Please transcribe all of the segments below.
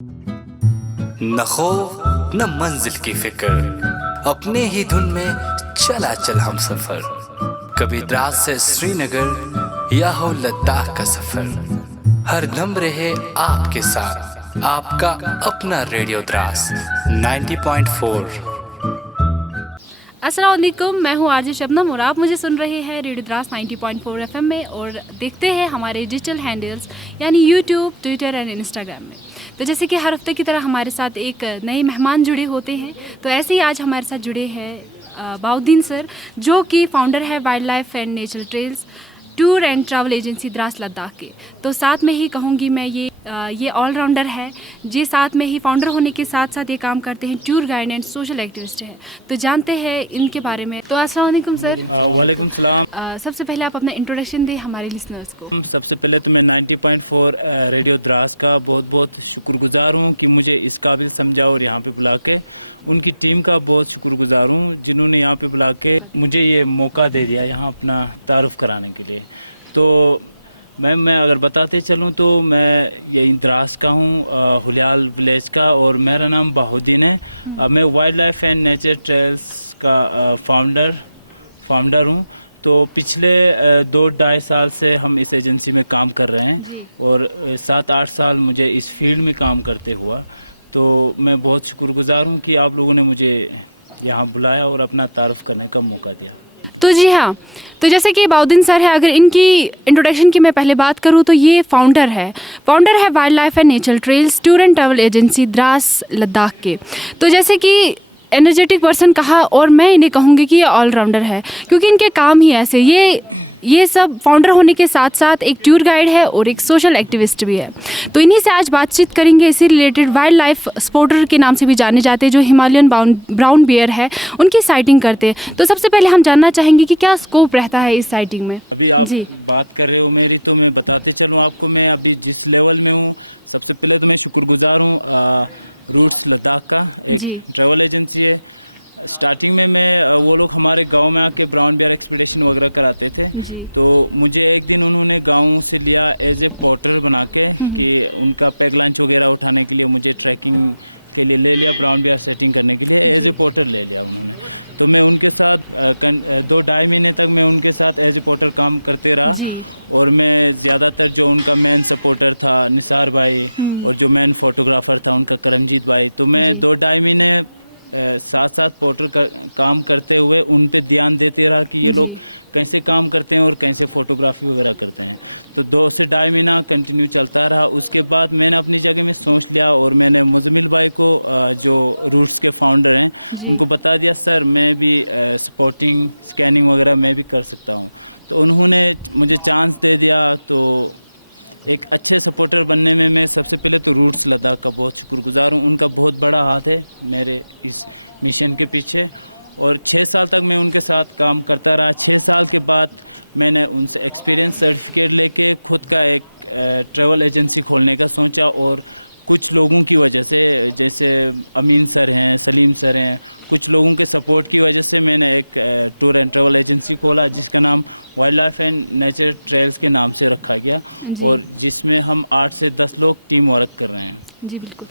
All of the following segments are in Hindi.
न खौफ न मंजिल की फिक्र, अपने ही धुन में चला चल हम सफर। कभी द्रास से श्रीनगर या हो लद्दाख का सफर, हर दम रहे आपके साथ आपका अपना रेडियो द्रास 90.4। अस्सलाम वालेकुम, मैं हूँ आरजे शबनम और आप मुझे सुन रहे हैं रेडियो द्रास 90.4 एफएम में और देखते हैं हमारे डिजिटल हैंडल्स यानी यूट्यूब, ट्विटर एंड इंस्टाग्राम में। तो जैसे कि हर हफ्ते की तरह हमारे साथ एक नए मेहमान जुड़े होते हैं, तो ऐसे ही आज हमारे साथ जुड़े हैं बाउद्दीन सर, जो कि फाउंडर है wild life and nature trails tour and travel agency Dras Ladakh के। तो साथ में ही कहूँगी मैं ये ऑलराउंडर है, जे साथ में ही फाउंडर होने के साथ साथ ये काम करते हैं, tour guide and social activist हैं। तो जानते हैं इनके बारे में। तो अस्सलाम वालेकुम सर। वालेकुम सलाम। सबसे पहले आप अपना इंट्रोडक्शन दें हमारे लिसनर्स को। सबसे पहले तो मैं 90.4 रेडियो द्रास का बहुत बहुत शुक्रगुजार हूँ कि मुझे इस काबिल समझा और यहाँ पे बुला के, उनकी टीम का बहुत शुक्रगुजार हूँ जिन्होंने यहाँ पे बुला के मुझे ये मौका दे दिया यहाँ अपना तारुफ कराने के लिए। तो मैं अगर बताते चलूँ तो मैं यही द्रास का हूँ, हुलियाल विलेज का, और मेरा नाम बाउद्दीन है। मैं wild life and nature trails का फाउंडर हूँ। तो पिछले 2-2.5 साल से हम इस एजेंसी में काम कर रहे हैं और 7-8 साल मुझे इस फील्ड में काम करते हुआ। तो मैं बहुत शुक्रगुजार हूँ कि आप लोगों ने मुझे यहाँ बुलाया और अपना तारुफ करने का मौका दिया। तो जी हाँ, तो जैसे कि बाउद्दीन सर है, अगर इनकी इंट्रोडक्शन की मैं पहले बात करूँ तो ये फाउंडर है wild life and nature trails tour and travel agency Dras Ladakh के। तो जैसे कि एनर्जेटिक पर्सन कहा, और मैं इन्हें कहूँगी कि ये ऑलराउंडर है, क्योंकि इनके काम ही ऐसे, ये सब फाउंडर होने के साथ साथ एक टूर गाइड है और एक सोशल एक्टिविस्ट भी है। तो इन्हीं से आज बातचीत करेंगे इसी रिलेटेड। वाइल्ड लाइफ स्पॉटर के नाम से भी जाने जाते हैं, जो हिमालयन ब्राउन बियर है, उनकी साइटिंग करते हैं। तो सबसे पहले हम जानना चाहेंगे कि क्या स्कोप रहता है इस साइटिंग में। अभी आप बात कर रहे हो मेरी, तो मैं बताते चलूँ आपको मैं अभी जिस लेवल में हूँ। सबसे पहले तो मैं शुक्रगुजार हूँ रूट्स लद्दाख का, एक ट्रैवल एजेंसी है। स्टार्टिंग में मैं वो लोग हमारे गांव में आके ब्राउन बियर एक्सपीडिशन वगैरह कराते थे। तो मुझे एक दिन उन्होंने गांव से लिया एज ए पोर्टर बना के, कि उनका पैक लंच वगैरह उठाने के लिए मुझे ट्रैकिंग के लिए ले लिया, ब्राउन बियर सेटिंग करने के लिए एज ए पोर्टर ले लिया उन्होंने। तो मैं उनके साथ 2-2.5 महीने तक मैं उनके साथ एज ए पोर्टर काम करते रहा। और मैं ज़्यादातर जो उनका मेन सपोर्टर था निसार भाई, और जो मेन फोटोग्राफ़र था उनका करमजीत भाई, तो मैं 2-2.5 महीने साथ साथ पोर्टर काम करते हुए उन पे ध्यान देते रहा कि ये लोग कैसे काम करते हैं और कैसे फ़ोटोग्राफी वगैरह करते हैं। तो 2 से 2.5 महीना कंटिन्यू चलता रहा। उसके बाद मैंने अपनी जगह में सोच लिया और मैंने मुजमिल भाई को, जो रूट्स के फाउंडर हैं, उनको बता दिया, सर मैं भी स्पॉटिंग स्कैनिंग वगैरह मैं भी कर सकता हूँ। तो उन्होंने मुझे चांस दे दिया। तो एक अच्छे सपोर्टर बनने में मैं सबसे पहले तो रूट्स लद्दाख का बहुत शुक्रगुजार हूँ। उनका बहुत बड़ा हाथ है मेरे इस मिशन के पीछे, और 6 साल तक मैं उनके साथ काम करता रहा। 6 साल के बाद मैंने उनसे एक्सपीरियंस सर्टिफिकेट लेके खुद का एक ट्रैवल एजेंसी खोलने का सोचा। और कुछ लोगों की वजह से, जैसे अमीन सर हैं, सलीम सर हैं, कुछ लोगों के सपोर्ट की वजह से मैंने एक टूर एंड ट्रैवल एजेंसी खोला, जिसका नाम wild life and nature trails के नाम से रखा गया, और जिसमें हम 8 से 10 लोग टीम वर्क कर रहे हैं। जी बिल्कुल।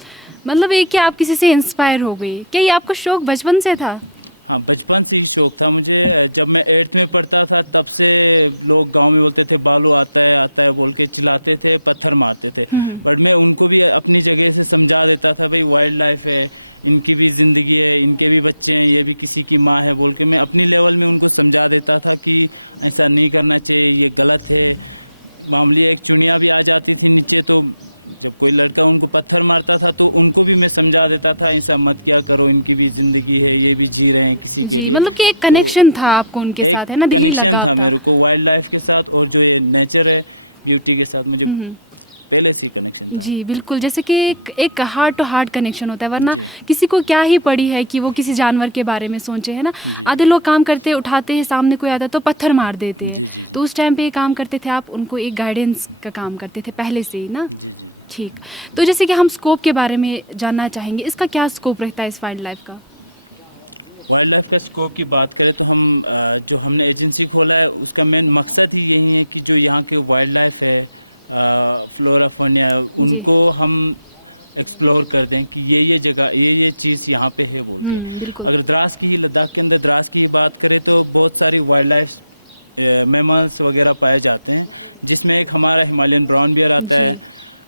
मतलब ये कि आप किसी से इंस्पायर हो गई, क्या ये आपका शौक़ बचपन से था? हाँ, बचपन से ही शौक़ था मुझे। जब मैं 8th में पढ़ता था तब से लोग गांव में बोलते थे बालू आता है बोल के चिल्लाते थे, पत्थर मारते थे। बट मैं उनको भी अपनी जगह से समझा देता था, भाई वाइल्ड लाइफ है, इनकी भी ज़िंदगी है, इनके भी बच्चे हैं, ये भी किसी की माँ है बोल के मैं अपनी लेवल में उनको समझा देता था कि ऐसा नहीं करना चाहिए, ये गलत है। मामूली एक चुनिया भी आ जाती थी नीचे, तो जब कोई लड़का उनको पत्थर मारता था तो उनको भी मैं समझा देता था, ऐसा मत क्या करो, इनकी भी ज़िंदगी है, ये भी जी रहे हैं किसी के लिए। मतलब कि एक कनेक्शन था आपको उनके साथ, है ना? कनेक्शन था मेरे को वाइल्ड लाइफ के साथ, और जो ये नेचर है, ब्यूटी के साथ मुझे पहले से ही कनेक्शन था। जी बिल्कुल। जैसे कि एक हार्ट टू हार्ट कनेक्शन होता है, वरना किसी को क्या ही पड़ी है कि वो किसी जानवर के बारे में सोचे, है ना? आधे लोग काम करते उठाते हैं, सामने कोई आता है तो पत्थर मार देते हैं। तो उस टाइम पे ये काम करते थे आप, उनको एक गाइडेंस का काम करते थे पहले से ही ना? जी। ठीक। तो जैसे कि हम स्कोप के बारे में जानना चाहेंगे, इसका क्या स्कोप रहता है इस वाइल्ड लाइफ का? वाइल्ड लाइफ का स्कोप की बात करें तो हम जो हमने एजेंसी खोला है उसका मेन मकसद ही यही है कि जो यहाँ के वाइल्ड लाइफ है, फ्लोरा फोनिया, उनको हम एक्सप्लोर कर दें कि ये जगह ये चीज़ यहाँ पे है बोल के। बिल्कुल। अगर द्रास की ही, लद्दाख के अंदर द्रास की ही बात करें तो बहुत सारी वाइल्ड लाइफ मैमल्स वगैरह पाए जाते हैं, जिसमें एक हमारा हिमालयन ब्राउन बियर आता है,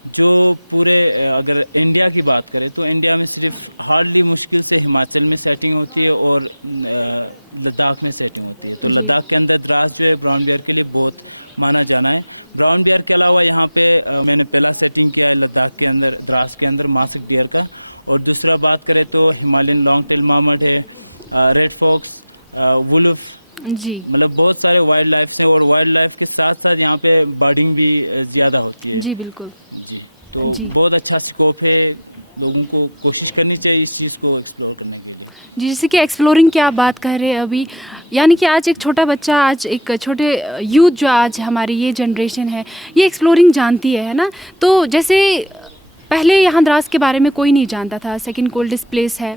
जो पूरे अगर इंडिया की बात करें तो इंडिया में सिर्फ हार्डली मुश्किल से हिमाचल में सेटिंग होती है और लद्दाख में सेटिंग होती है। तो लद्दाख के अंदर द्रास जो है ब्राउन बियर के लिए बहुत माना जाना है। ब्राउन बियर के अलावा यहाँ पे मैंने पहला सेटिंग किया है लद्दाख के अंदर, द्रास के अंदर मास्क डियर का। और दूसरा बात करें तो हिमालयन लॉन्ग टेल मार्मट है, रेड फॉक्स, वुल्फ, जी मतलब बहुत सारे वाइल्ड लाइफ हैं। और वाइल्ड लाइफ के साथ साथ यहाँ पे बर्डिंग भी ज़्यादा होती है। जी बिल्कुल जी, तो बहुत अच्छा स्कोप है, लोगों को कोशिश करनी चाहिए इस चीज़ को एक्सप्लोर करने के लिए। जी, जैसे कि एक्सप्लोरिंग की आप बात कर रहे हैं अभी, यानी कि आज एक छोटा बच्चा, आज एक छोटे यूथ जो आज हमारी ये जनरेशन है, ये एक्सप्लोरिंग जानती है ना। तो जैसे पहले यहाँ द्रास के बारे में कोई नहीं जानता था, सेकंड कोल्डेस्ट प्लेस है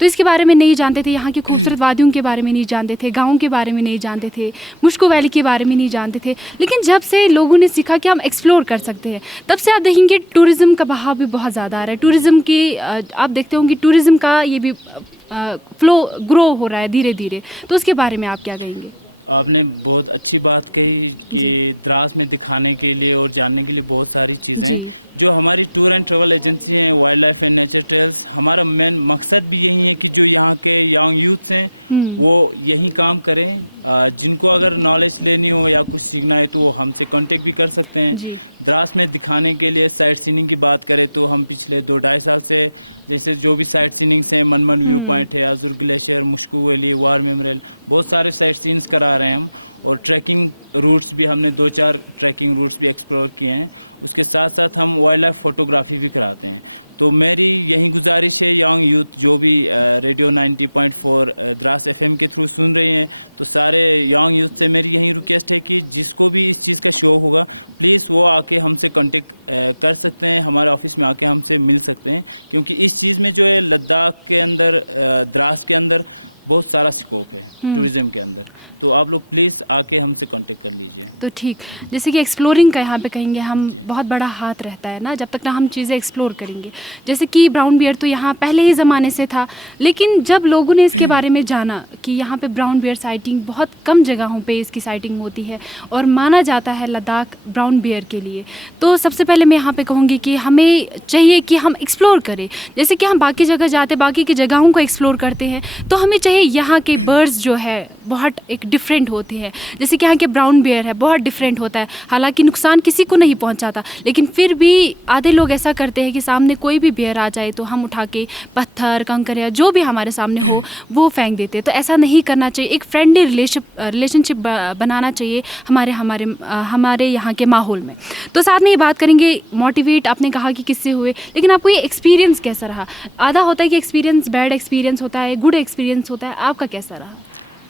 तो इसके बारे में नहीं जानते थे, यहाँ की खूबसूरत वादियों के बारे में नहीं जानते थे, गाँव के बारे में नहीं जानते थे, मुश्को वैली के बारे में नहीं जानते थे। लेकिन जब से लोगों ने सीखा कि हम एक्सप्लोर कर सकते हैं, तब से आप देखेंगे टूरिज़्म का बहाव भी बहुत ज़्यादा आ रहा है। टूरिज़्म की आप देखते होंगे टूरिज़्म का ये भी फ्लो ग्रो हो रहा है धीरे धीरे, तो उसके बारे में आप क्या कहेंगे? आपने बहुत अच्छी बात कही कि द्रास में दिखाने के लिए और जानने के लिए बहुत सारी चीज़ें हैं। जो हमारी टूर एंड ट्रैवल एजेंसी हैं, wild life and nature trails, हमारा मेन मकसद भी यही है कि जो यहाँ के यंग यूथ्स हैं वो यही काम करें। जिनको अगर नॉलेज लेनी हो या कुछ सीखना है तो वो हमसे कांटेक्ट भी कर सकते हैं। द्रास में दिखाने के लिए साइट सीनिंग की बात करें तो हम पिछले 2-2.5 साल से जैसे जो भी साइट सीनिंग्स हैं, मनमन व्यू पॉइंट है, अजूर glacier, Mushkoh valley, war memorial, बहुत सारे साइट सीन्स करा रहे हैं हम। और ट्रैकिंग रूट्स भी हमने 2-4 ट्रैकिंग रूट्स भी एक्सप्लोर किए हैं। उसके साथ साथ हम वाइल्ड लाइफ फोटोग्राफी भी कराते हैं। तो मेरी यही गुजारिश है यंग यूथ जो भी रेडियो 90.4 द्रास FM के थ्रू सुन रहे हैं, तो सारे यंग यूथ से मेरी यही रिक्वेस्ट है कि जिसको भी इस चीज़ का शौक होगा प्लीज़ वो आके हमसे कांटेक्ट कर सकते हैं, हमारे ऑफिस में आके हमसे मिल सकते हैं। क्योंकि इस चीज़ में जो है लद्दाख के अंदर, द्रास के अंदर बहुत सारा स्कोप है टूरिज़्म के अंदर। तो आप लोग प्लीज़ आके हमसे कांटेक्ट कर लीजिए। तो ठीक, जैसे कि एक्सप्लोरिंग का यहाँ पे कहेंगे हम, बहुत बड़ा हाथ रहता है ना जब तक ना हम चीज़ें एक्सप्लोर करेंगे। जैसे कि ब्राउन बियर तो यहाँ पहले ही ज़माने से था, लेकिन जब लोगों ने इसके बारे में जाना कि यहाँ पे ब्राउन बियर साइटिंग बहुत कम जगहों पे इसकी साइटिंग होती है और माना जाता है लद्दाख ब्राउन बियर के लिए, तो सबसे पहले मैं यहाँ पे कहूँगी कि हमें चाहिए कि हम एक्सप्लोर करें। जैसे कि हम बाकी जगह जाते, बाकी की जगहों को एक्सप्लोर करते हैं, तो हमें चाहिए यहाँ के बर्ड्स जो है बहुत एक डिफरेंट होते हैं। जैसे कि यहाँ के ब्राउन बियर है बहुत डिफरेंट होता है, हालांकि नुकसान किसी को नहीं पहुँचाता, लेकिन फिर भी आधे लोग ऐसा करते हैं कि सामने कोई भी बियर आ जाए तो हम उठा के पत्थर, कंकर या जो भी हमारे सामने हो वो फेंक देते हैं। तो ऐसा नहीं करना चाहिए, एक फ्रेंडली रिलेशनशिप बनाना चाहिए हमारे यहाँ के माहौल में। तो साथ में ये बात करेंगे मोटिवेट, आपने कहा कि किससे हुए, लेकिन आपको ये एक्सपीरियंस कैसा रहा? आधा होता है कि एक्सपीरियंस बैड एक्सपीरियंस होता है, गुड एक्सपीरियंस होता है, आपका कैसा रहा?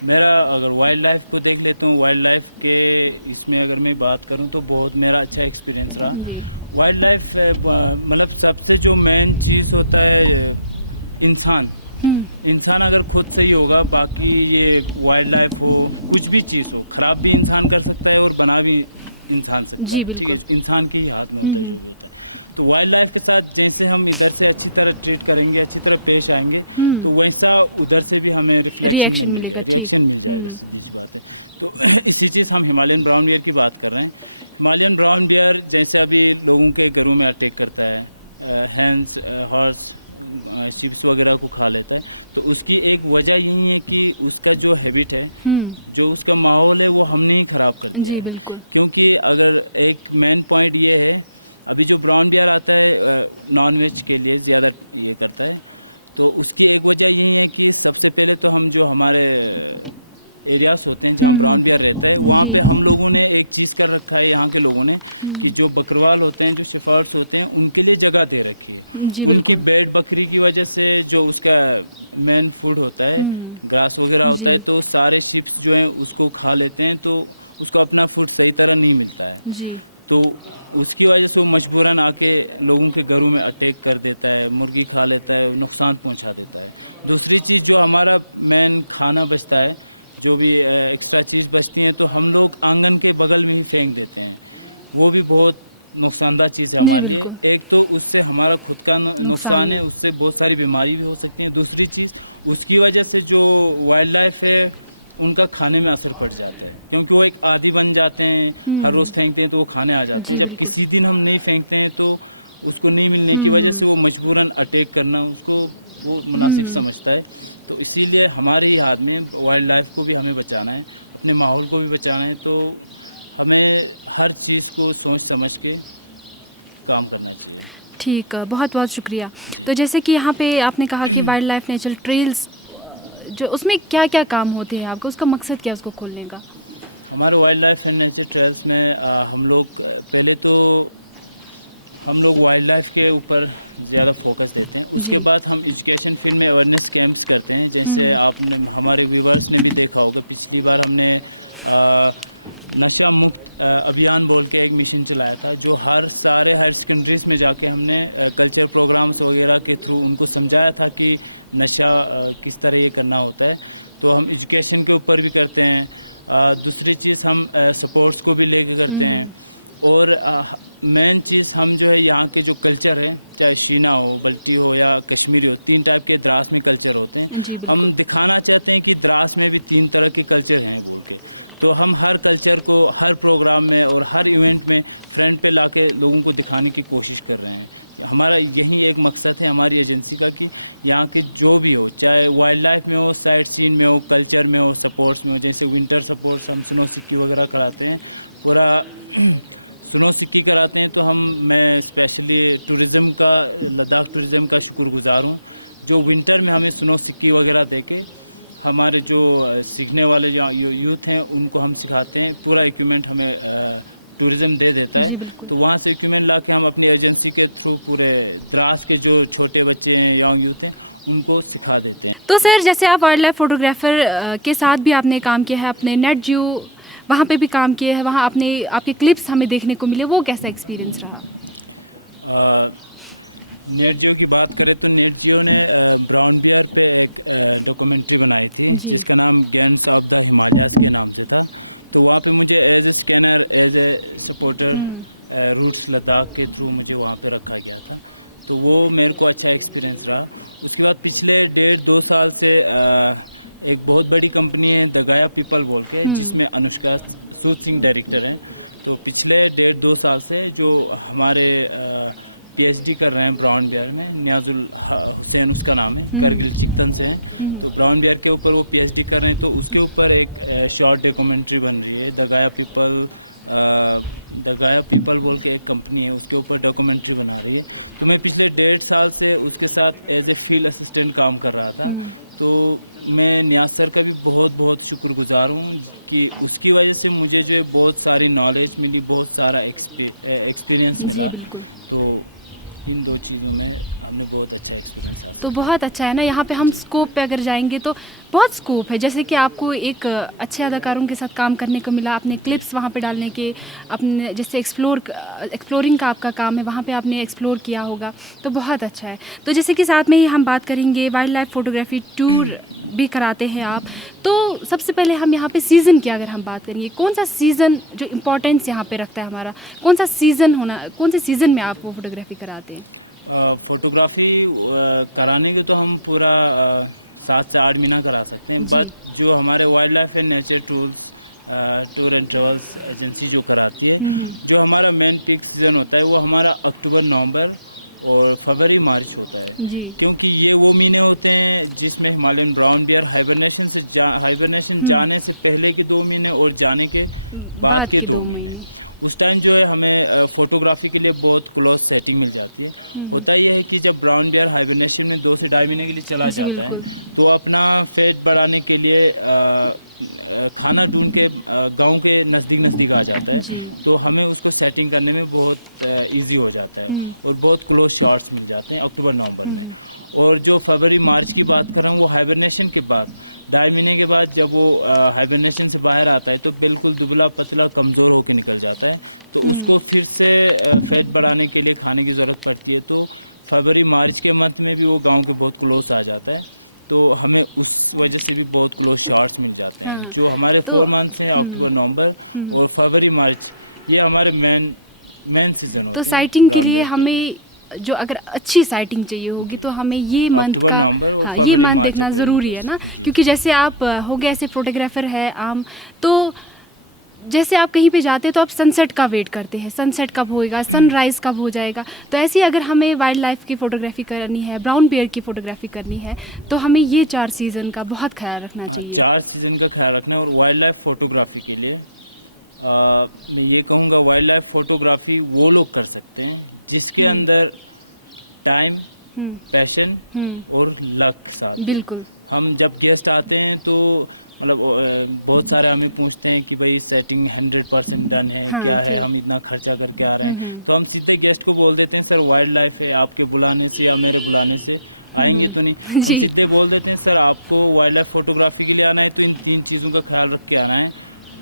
मेरा अगर वाइल्ड लाइफ को देख लेता हूँ, वाइल्ड लाइफ के इसमें अगर मैं बात करूँ तो बहुत मेरा अच्छा एक्सपीरियंस रहा। वाइल्ड लाइफ मतलब सबसे जो मेन चीज़ होता है इंसान अगर खुद सही होगा, बाकी ये वाइल्ड लाइफ हो, कुछ भी चीज़ हो, ख़राब भी इंसान कर सकता है और बना भी इंसान सकता है। ठीक है, इंसान के ही हाथ में होता है जो भी होता है। तो वाइल्ड लाइफ के साथ जैसे हम इधर से अच्छी तरह ट्रीट करेंगे, अच्छी तरह पेश आएंगे, तो वैसा उधर से भी हमें रिफ्लेक्शन में मिल जाएगा, रिएक्शन मिल जाएगा, सीधी सी बात है। तो इसी चीज़ हम हिमालयन ब्राउन बियर की बात कर रहे हैं। हिमालयन ब्राउन बियर जैसे अभी लोगों के घरों में अटैक करता है, हैंस, हॉर्स, शिप्स वगैरह को खा लेता है, तो उसकी एक वजह यही है कि उसका जो हैबिट है, जो उसका माहौल है, वो हमने ही ख़राब कर दिया है। क्योंकि अगर एक मेन पॉइंट ये है, अभी जो ब्राउन बियर आता है नॉन वेज के लिए ज़्यादा ये करता है, तो उसकी एक वजह यही है कि सबसे पहले तो हम जो हमारे एरियाज होते हैं जहाँ ब्राउन बियर रहता है, वहाँ पे हम लोगों ने एक चीज़ कर रखा है यहाँ के लोगों ने कि जो बकरवाल होते हैं, जो शेफर्ड्स होते हैं, उनके लिए जगह दे रखी है। उनकी बेड बकरी की वजह से जो उसका मेन फूड होता है, ग्रास वगैरह होता है, तो सारे शिप्स जो हैं उसको खा लेते हैं, तो उसको अपना फूड सही तरह नहीं मिलता है। तो उसकी वजह से वो मजबूरन आके लोगों के घरों में अटैक कर देता है, मुर्गी खा लेता है, नुकसान पहुँचा देता है। दूसरी चीज़ जो हमारा मेन खाना बचता है, जो भी एक्स्ट्रा चीज़ बचती हैं, तो हम लोग आंगन के बगल में ही फेंक देते हैं। वो भी बहुत नुकसानदायक चीज़ है हमारे लिए। एक तो उससे हमारा खुद का नुकसान है, उससे बहुत सारी बीमारी भी हो सकती है। दूसरी चीज़, उसकी वजह से जो वाइल्ड लाइफ है उनका खाने में असर पड़ जाता है, क्योंकि वो एक आदी बन जाते हैं, हर रोज़ फेंकते हैं तो वो खाने आ जाते हैं। जब किसी दिन हम नहीं फेंकते हैं तो उसको नहीं मिलने की वजह से वो मजबूरन अटैक करना उसको वो मुनासिब समझता है। तो इसीलिए हमारे ही हाथ में वाइल्ड लाइफ को भी हमें बचाना है, अपने माहौल को भी बचाना है। तो हमें हर चीज़ को सोच समझ के काम करना चाहिए। ठीक, बहुत बहुत शुक्रिया। तो जैसे कि यहाँ पे आपने कहा कि वाइल्ड लाइफ नेचुरल ट्रेल्स, जो उसमें क्या क्या काम होते हैं आपको, उसका मकसद क्या है उसको खोलने का? हमारे wild life and nature trails में हम लोग पहले तो हम लोग वाइल्ड लाइफ के ऊपर ज़्यादा फोकस देते हैं। उसके बाद हम एजुकेशन फील्ड में अवेयरनेस कैंप्स करते हैं। जैसे आपने, हमारे व्यूवर्स ने भी देखा होगा, पिछली बार हमने नशा मुक्त अभियान बोल के एक मिशन चलाया था, जो हर सारे हायर सेकेंडरीज़ में जाके हमने कल्चर प्रोग्राम्स वगैरह के थ्रू उनको समझाया था कि नशा किस तरह ये करना होता है। तो हम एजुकेशन के ऊपर भी करते हैं। दूसरी चीज़, हम स्पोर्ट्स को भी लेके करते हैं। और मेन चीज़, हम जो है यहाँ के जो कल्चर है, चाहे शीना हो, बल्टी हो या कश्मीरी हो, 3 टाइप के द्रास में कल्चर होते हैं। हम दिखाना चाहते हैं कि द्रास में भी 3 तरह के कल्चर हैं बोल के। तो हम हर कल्चर को हर प्रोग्राम में और हर इवेंट में फ्रंट पे लाके लोगों को दिखाने की कोशिश कर रहे हैं। हमारा यही एक मकसद है हमारी एजेंसी का कि यहाँ के जो भी हो, चाहे वाइल्ड लाइफ में हो, साइट सीन में हो, कल्चर में हो, स्पोर्ट्स में हो। जैसे विंटर स्पोर्ट्स हम स्नो सिक्की वगैरह कराते हैं, पूरा स्नो सिक्की कराते हैं। तो मैं स्पेशली टूरिज़्म का, लद्दाख टूरिज़्म का शुक्रगुज़ार हूँ, जो विंटर में हमें स्नो सिक्की वगैरह दे के हमारे जो सीखने वाले जो यूथ हैं उनको हम सिखाते हैं। पूरा इक्विपमेंट हमें टूरिज़्म दे देता है। तो वहाँ से इक्विपमेंट ला के हम अपनी एजेंसी के थ्रू पूरे द्रास के जो छोटे बच्चे हैं, यंग यूथ हैं, उनको सिखा देते हैं। तो सर, जैसे आप वाइल्ड लाइफ फोटोग्राफर के साथ भी आपने काम किया है, अपने नेट जियो वहाँ पे भी काम किए हैं, वहाँ आपके क्लिप्स हमें देखने को मिले, वो कैसा एक्सपीरियंस रहा? नेट जियो की बात करें तो नेट जियो ने ब्राउन बियर पे एक डॉक्यूमेंट्री बनाई थी जिसका नाम गेंट्स ऑफ द हिमालयाज़ के नाम से था। तो वहाँ पे मुझे as a scanner, as a supporter routes Ladakh के थ्रू मुझे वहाँ पे रखा गया था। तो वो मेरे को अच्छा एक्सपीरियंस रहा। उसके बाद पिछले 1.5-2 साल से एक बहुत बड़ी कंपनी है द गाया पीपल बोल के, जिसमें अनुष्का सूद सिंह डायरेक्टर हैं। तो पिछले 1.5-2 साल से जो हमारे पीएचडी कर रहे हैं ब्राउन बियर में, नियाजुल हुसैन उसका नाम है, करगिल चिकतन से हैं। तो ब्राउन बियर के ऊपर वो पीएचडी कर रहे हैं। तो उसके ऊपर एक शॉर्ट डॉक्यूमेंट्री बन रही है। द गाया पीपल बोल के एक कंपनी है, उसके ऊपर डॉक्यूमेंट्री बना रही है। तो मैं पिछले 1.5 साल से उसके साथ एज ए फील्ड असिस्टेंट काम कर रहा था। तो मैं नियाज सर का भी बहुत बहुत शुक्रगुज़ार हूँ कि उसकी वजह से मुझे जो है बहुत सारी नॉलेज मिली, बहुत सारा एक्सपीरियंस मिला। तो इन 2 चीज़ों में हमने बहुत अच्छा एक्सपीरियंस हासिल। तो बहुत अच्छा है ना। यहाँ पे हम स्कोप पे अगर जाएंगे तो बहुत स्कोप है। जैसे कि आपको एक अच्छे अदाकारों के साथ काम करने को मिला, अपने क्लिप्स वहाँ पे डालने के, अपने जैसे एक्सप्लोरिंग का आपका काम है, वहाँ पे आपने एक्सप्लोर किया होगा, तो बहुत अच्छा है। तो जैसे कि साथ में ही हम बात करेंगे, वाइल्ड लाइफ फोटोग्राफी टूर भी कराते हैं आप। तो सबसे पहले हम यहाँ पे सीज़न की अगर हम बात करेंगे, कौन सा सीज़न जो इम्पोर्टेंस यहाँ पे रखता है हमारा, कौन सा सीज़न होना, कौन से सीज़न में आप वो फोटोग्राफी कराते हैं? फ़ोटोग्राफ़ी कराने के तो हम पूरा 7 से 8 महीना करा सकते हैं। बट जो हमारे wild life and nature tour and travels agency जो कराती है, जो हमारा मेन पीक सीज़न होता है वो हमारा अक्टूबर, नवंबर और फरवरी, मार्च होता है। क्योंकि ये वो महीने होते हैं जिसमें हिमालयन ब्राउन बियर हाइबरनेशन जाने से पहले के 2 महीने और जाने के बाद के 2 महीने, उस टाइम जो है हमें फ़ोटोग्राफी के लिए बहुत क्लोज सेटिंग मिल जाती है। होता यह है कि जब ब्राउन बियर हाइबरनेशन में 2 से 2.5 महीने के लिए चला जाता है, तो अपना फैट बढ़ाने के लिए खाना ढूंढ के गांव के नज़दीक आ जाता है। तो हमें उसको सेटिंग करने में बहुत इजी हो जाता है और बहुत क्लोज शॉट्स मिल जाते हैं अक्टूबर, नवंबर में। और जो फरवरी, मार्च की बात कर रहा हूँ, वो हाइबरनेशन के बाद 2.5 महीने के बाद जब वो हाइबरनेशन से बाहर आता है तो बिल्कुल दुबला पतला कमज़ोर होकर निकल जाता है। तो उसको फिर से फैट बढ़ाने के लिए खाने की ज़रूरत पड़ती है। तो फरवरी, मार्च के मंथ में भी वो गांव के बहुत क्लोज आ जाता है। तो हमें उस वजह से भी बहुत क्लोज शॉट्स मिल जाते हैं। जो हमारे 4 मंथ्स हैं, अक्टूबर, नवंबर और फरवरी, मार्च, ये हमारे मेन मेन सीजन होते तो हैं साइटिंग के brown लिए bear हमें जो अगर अच्छी साइटिंग चाहिए होगी तो हमें ये मंथ अक्टूबर, का नवंबर और ये फरवरी, मंथ मार्च, देखना अप्रैल ज़रूरी में है बस। ना, जी। क्योंकि जैसे आप हो गए ऐसे फोटोग्राफर है आम, तो जैसे आप कहीं पे जाते हैं तो आप सनसेट का वेट करते हैं, सनसेट कब होएगा, सनराइज़ कब हो जाएगा। तो ऐसे ही अगर हमें वाइल्ड लाइफ की फ़ोटोग्राफी करनी है, ब्राउन बेयर की फ़ोटोग्राफी करनी है, तो हमें ये 4 सीज़न का बहुत ख्याल रखना हाँ, चाहिए। 4 सीज़न का ख्याल रखना है। और वाइल्ड लाइफ फोटोग्राफी के लिए मैं ये कहूँगा, वाइल्ड लाइफ फोटोग्राफी वो लोग कर सकते हैं जिसके अंदर टाइम, हम्म, पैशन हम्म, और लक साथ है। बिल्कुल। हम जब गेस्ट आते हैं तो मतलब बहुत सारे हमें पूछते हैं कि भाई सेटिंग 100% डन है, हाँ, क्या है, ठीक। हम इतना खर्चा करके आ रहे हैं। तो हम सीधे गेस्ट को बोल देते हैं, सर वाइल्ड लाइफ है, आपके बुलाने से या मेरे बुलाने से आएंगे तो नहीं। हम जी। सीधे बोल देते हैं, सर आपको वाइल्ड लाइफ फोटोग्राफी के लिए आना है तो इन 3 चीज़ों का ख्याल रख के आना है।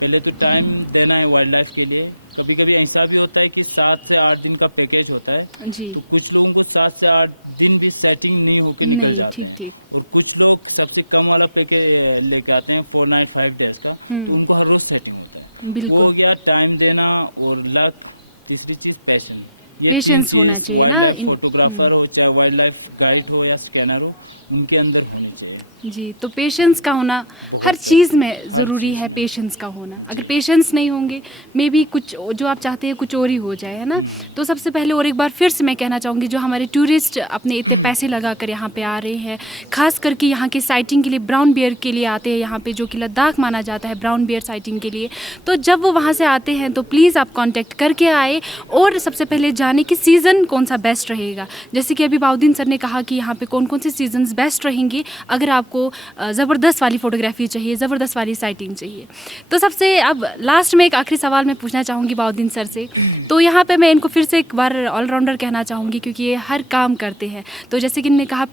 पहले तो टाइम देना है वाइल्ड लाइफ के लिए। कभी कभी ऐसा भी होता है कि 7 से 8 दिन का पैकेज होता है, जी। तो कुछ लोगों को 7 से 8 दिन भी सेटिंग नहीं होके निकल नहीं, जाते ठीक, हैं। ठीक। और कुछ लोग सबसे कम वाला पैकेज लेके आते हैं 4 नाइट 5 डेज़ का, तो उनको हर रोज़ सेटिंग होता है। बिल्कुल। वो हो गया टाइम देना और लक, तीसरी चीज़ पैशन। ये 3 Patience होना चीज़ चाहिए वाइल्ड ना, लाइफ फोटोग्राफर हो, चाहे वाइल्ड लाइफ गाइड हो या स्कैनर हो, उनके अंदर होनी चाहिए। जी, तो पेशेंस का होना बहुत हर ज़रूरी, चीज़ में हर ज़रूरी चीज़ है, में। पेशेंस का होना। जी। अगर पेशेंस नहीं होंगे मे बी कुछ जो आप चाहते हैं कुछ और ही हो जाए, है ना। तो सबसे पहले और एक बार फिर से मैं कहना चाहूँगी, जो हमारे टूरिस्ट अपने इतने पैसे लगा कर यहाँ पे आ रहे हैं, खास करके यहाँ के साइटिंग के लिए, ब्राउन बेयर के लिए आते हैं यहाँ पे, जो कि लद्दाख माना जाता है ब्राउन बेयर साइटिंग के लिए। तो जब वो वहाँ से आते हैं तो प्लीज़ आप कॉन्टेक्ट करके आए, और सबसे पहले जाने कि सीज़न कौन सा बेस्ट रहेगा। जैसे कि अभी बाउद्दीन सर ने कहा कि यहाँ पे कौन कौन से सीजन्स बेस्ट रहेंगे अगर आपको ज़बरदस्त वाली फ़ोटोग्राफी चाहिए, ज़बरदस्त वाली साइटिंग चाहिए। तो सबसे अब लास्ट में एक आखिरी सवाल मैं पूछना चाहूँगी बाउद्दीन सर से। तो यहाँ पे मैं इनको फिर से एक बार ऑलराउंडर कहना चाहूँगी, क्योंकि ये हर काम करते हैं। तो जैसे कि इन्होंने कहा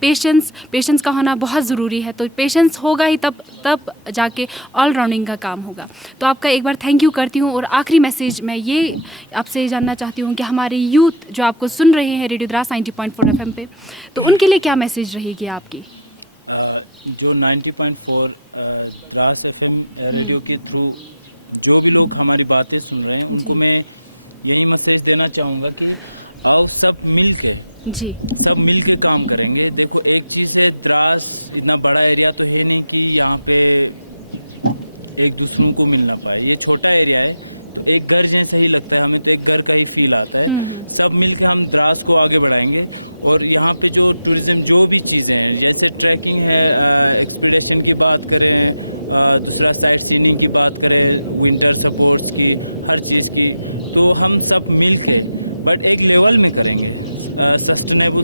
पेशेंस का होना बहुत ज़रूरी है। तो पेशेंस होगा ही तब जाके ऑलराउंडिंग का काम होगा। तो आपका एक बार थैंक यू करती हूँ। और आखिरी मैसेज मैं ये आपसे जानना चाहती हूँ कि हमारे यूथ जो आपको सुन रहे हैं रेडियो द्रास 90.4 FM पे, तो उनके लिए क्या मैसेज रहेगी आपकी? जो 90.4 द्रास FM रेडियो के थ्रू जो भी लोग हमारी बातें सुन रहे हैं, उनको मैं यही मैसेज देना चाहूँगा कि आओ सब मिल के, जी, सब मिल के काम करेंगे। देखो एक चीज़ है, द्रास इतना बड़ा एरिया तो है नहीं कि यहाँ पे एक दूसरों को मिल ना पाए। ये छोटा एरिया है, तो एक घर जैसा ही लगता है हमें, तो एक घर का ही फील आता है। सब मिलके हम द्रास को आगे बढ़ाएंगे। और यहाँ पे जो टूरिज़्म जो भी चीज़ें हैं, जैसे ट्रैकिंग है, एक्सपीडिशन की बात करें, दूसरा साइट सीइंग की बात करें, विंटर स्पोर्ट्स की, हर चीज़ की, तो हम सब मिलके बट एक लेवल में करेंगे। सस्टेनेबल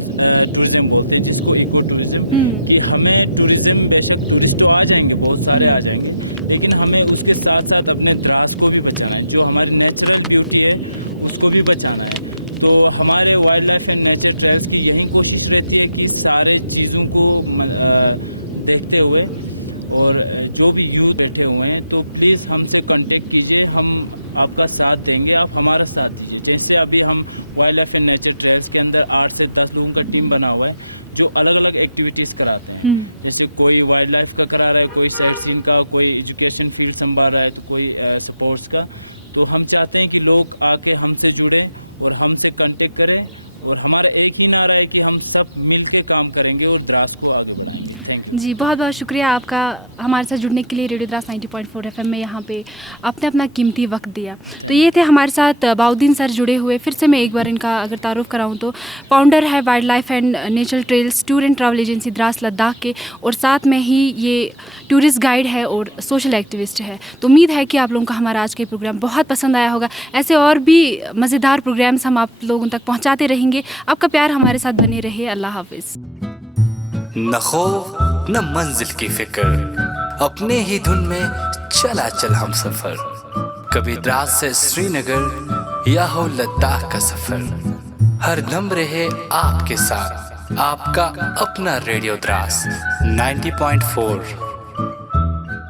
टूरिज़्म बोलते हैं जिसको, इको टूरिज़्म, कि हमें टूरिज़्म, बेशक टूरिस्ट तो आ जाएंगे, बहुत सारे आ जाएंगे, लेकिन हमें उसके साथ साथ अपने द्रास को भी बचाना है। जो हमारी नेचुरल ब्यूटी है उसको भी बचाना है। तो हमारे wild life and nature trails की यही कोशिश रहती है कि सारे चीज़ों को देखते हुए, और जो भी यूथ बैठे हुए हैं तो प्लीज़ हमसे कांटेक्ट कीजिए, हम आपका साथ देंगे, आप हमारा साथ दीजिए। जैसे अभी हम wild life and nature trails के अंदर 8 से 10 लोगों का टीम बना हुआ है जो अलग अलग एक्टिविटीज़ कराते हैं। जैसे कोई वाइल्ड लाइफ का करा रहा है, कोई साइट सीइंग का, कोई एजुकेशन फील्ड संभाल रहा है, तो कोई स्पोर्ट्स का। तो हम चाहते हैं कि लोग आके हमसे जुड़ें और हमसे कांटेक्ट करें, और हमारा एक ही नारा है कि हम सब मिल के काम करेंगे और द्रास को आगे बढ़ाएंगे। थैंक यू जी, बहुत बहुत शुक्रिया आपका हमारे साथ जुड़ने के लिए। रेडियो द्रास 90.4 FM में यहाँ पे आपने अपना कीमती वक्त दिया। तो ये थे हमारे साथ बाउद्दीन सर जुड़े हुए। फिर से मैं एक बार इनका अगर तारुफ कराऊँ तो फाउंडर है wild life and nature trails tour and travel agency Dras Ladakh के, और साथ में ही ये टूरिस्ट गाइड है और सोशल एक्टिविस्ट है। तो उम्मीद है कि आप लोगों को हमारा आज के प्रोग्राम बहुत पसंद आया होगा। ऐसे और भी मज़ेदार प्रोग्राम्स हम आप लोगों तक पहुँचाते रहेंगे। आपका प्यार हमारे साथ बने रहे। अल्लाह हाफिज़। न खौफ न मंजिल की फिक्र, अपने ही धुन में चला चल हम सफर। कभी द्रास से श्रीनगर या हो लद्दाख का सफर, हर दम रहे आपके साथ आपका अपना रेडियो द्रास 90.4